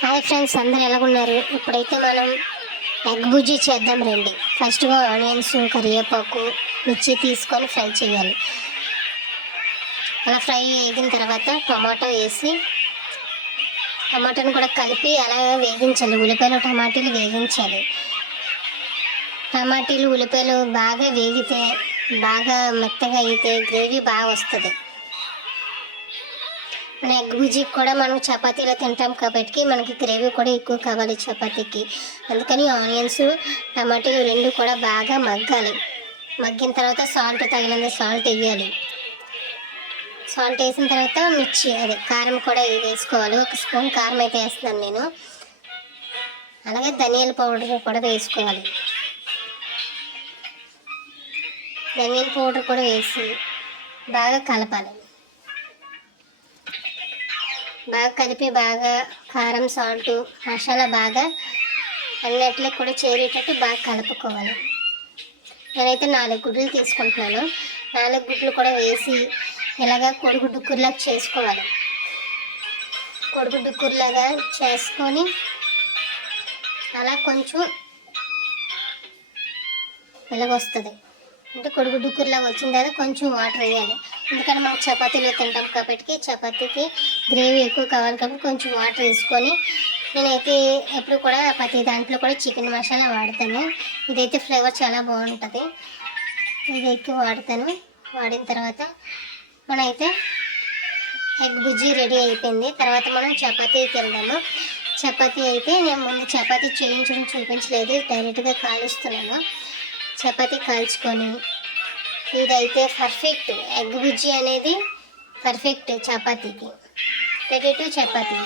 Hi friends అందరు ఎలాగున్నారు? ఇప్పుడైతే మనం ఎగ్ బుజ్జి చేద్దాం రండి. ఫస్ట్గా ఆనియన్స్ కరివేపాకు మిర్చి తీసుకొని ఫ్రై చేయాలి. అలా ఫ్రై వేగిన తర్వాత టమాటో వేసి టమాటాను కూడా కలిపి అలా వేగించాలి. ఉల్లిపాయలు టమాటీలు వేగించాలి. టమాటీలు ఉల్లిపాయలు బాగా వేగితే బాగా మెత్తగా అయితే గ్రేవీ బాగా వస్తుంది. మన ఎగ్ బుజ్జి కూడా మనం చపాతీలో తింటాం కాబట్టి మనకి గ్రేవీ కూడా ఎక్కువ కావాలి చపాతీకి. అందుకని ఆనియన్స్ టమాటాలు రెండు కూడా బాగా మగ్గాలి. మగ్గిన తర్వాత సాల్ట్ తగినంత సాల్ట్ వేయాలి. సాల్ట్ వేసిన తర్వాత మిర్చి అదే కారం కూడా వేసుకోవాలి. ఒక స్పూన్ కారం అయితే వేస్తున్నాను నేను. అలాగే ధనియాల పౌడర్ కూడా వేసుకోవాలి. ధనియాల పౌడర్ కూడా వేసి బాగా కలపాలి. బాగా కలిపి బాగా కారం సాల్ట్ మసాలా బాగా అన్నిటికి కూడా చేరేటట్టు బాగా కలుపుకోవాలి. నేనైతే నాలుగు గుడ్లు తీసుకుంటున్నాను. నాలుగు గుడ్లు కూడా వేసి ఇలాగా కొడుకు డుక్కుర్లాగా చేసుకోవాలి. కొడుకు డుక్కుర్లాగా చేసుకొని అలా కొంచెం ఇలాగ అంటే కొడుకు డుక్కుర్లాగా వచ్చిన తర్వాత కొంచెం వాటర్ వేయాలి. ఎందుకంటే మనం చపాతీలో తింటాం కాబట్టి చపాతీకి గ్రేవీ ఎక్కువ కావాలి కాబట్టి కొంచెం వాటర్ వేసుకొని నేనైతే ఎప్పుడు కూడా ప్రతి దాంట్లో కూడా చికెన్ మసాలా వాడతాను. ఇదైతే ఫ్లేవర్ చాలా బాగుంటుంది. ఇది ఎక్కువ వాడతాను. వాడిన తర్వాత మనమైతే ఎగ్ బుజ్జి రెడీ అయిపోయింది. తర్వాత మనం చపాతీకి వెళ్దాము. చపాతీ అయితే నేను ముందు చపాతీ చేయించడం చూపించలేదు. డైరెక్ట్గా కాలుస్తున్నాను. చపాతి కాల్చుకొని ఇదైతే పర్ఫెక్ట్ ఎగ్ బుజ్జి అనేది పర్ఫెక్ట్ చపాతీకి. Potato to chapati